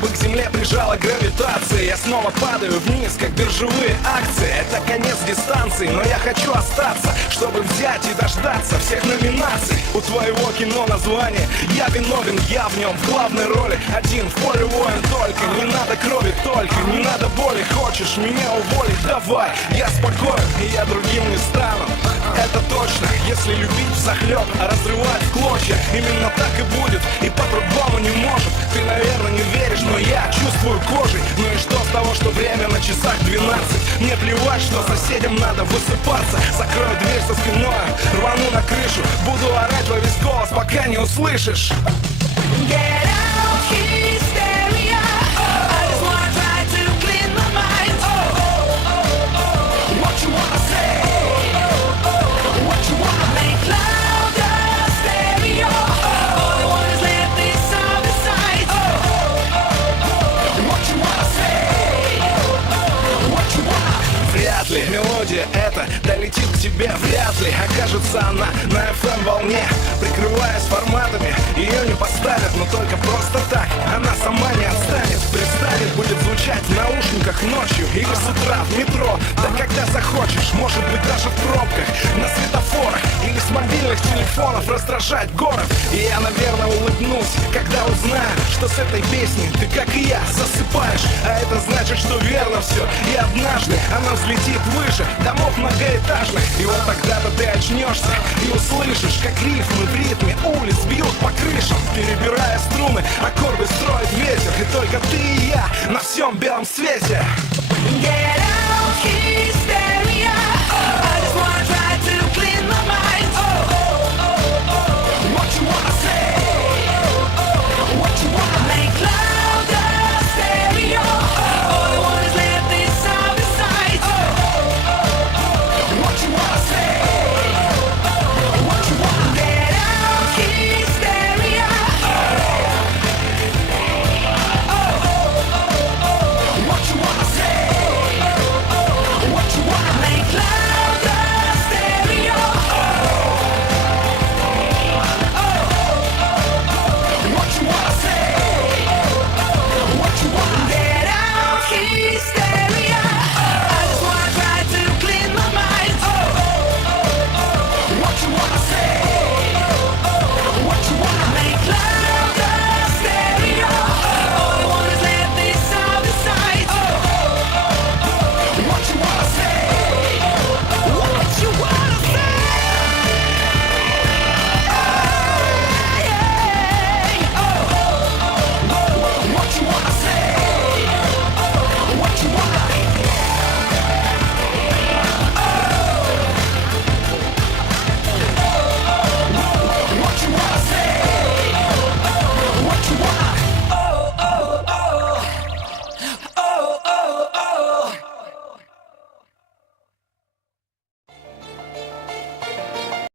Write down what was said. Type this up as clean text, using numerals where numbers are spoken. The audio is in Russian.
чтобы к земле прижала гравитация. Я снова падаю вниз, как биржевые акции. Это конец дистанции, но я хочу остаться, чтобы взять и дождаться всех номинаций. У твоего кино название я виновен, я в нем в главной роли. Один в поле воин только. Не надо крови только, не надо боли. Хочешь меня уволить? Давай, я спокоен, и я другим не стану. Это точно, если любить взахлеб, а разрывать в клочья. Именно так и будет, и по-другому не может. Ты, наверное, не веришь, но я чувствую кожей. Ну и что с того, что время на часах 12? Мне плевать, что соседям надо высыпаться. Закрою дверь со спиной, рвану на крышу. Буду орать во весь голос, пока не услышишь. Get out, hysteria. I just wanna try to clean my mind. What you wanna say? What you wanna Make louder stereo. All I want is let this sound aside. What you wanna say? What you wanna? Вряд ли мелодия эта долетит к тебе, вряд ли окажется она на FM волне. Прикрываясь форматами, ее не поставят, но только просто так она сама не отстанет. Пристанет, будет звучать в наушниках ночью или с утра в метро. Да когда захочешь, может быть даже в пробках, на светофорах или с мобильных телефонов раздражать город. И я, наверное, улыбнусь, когда узнаю, что с этой песней ты, как и я, засыпаешь. А это значит, что верно все. И однажды она взлетит выше домов многоэтажных. И вот тогда-то ты очнешься и услышишь, как рифмы в ритме улиц бьют по крышам. Перебирая струны, аккорды строит ветер. И только ты и я на всем белом свете. Get out, hysteria.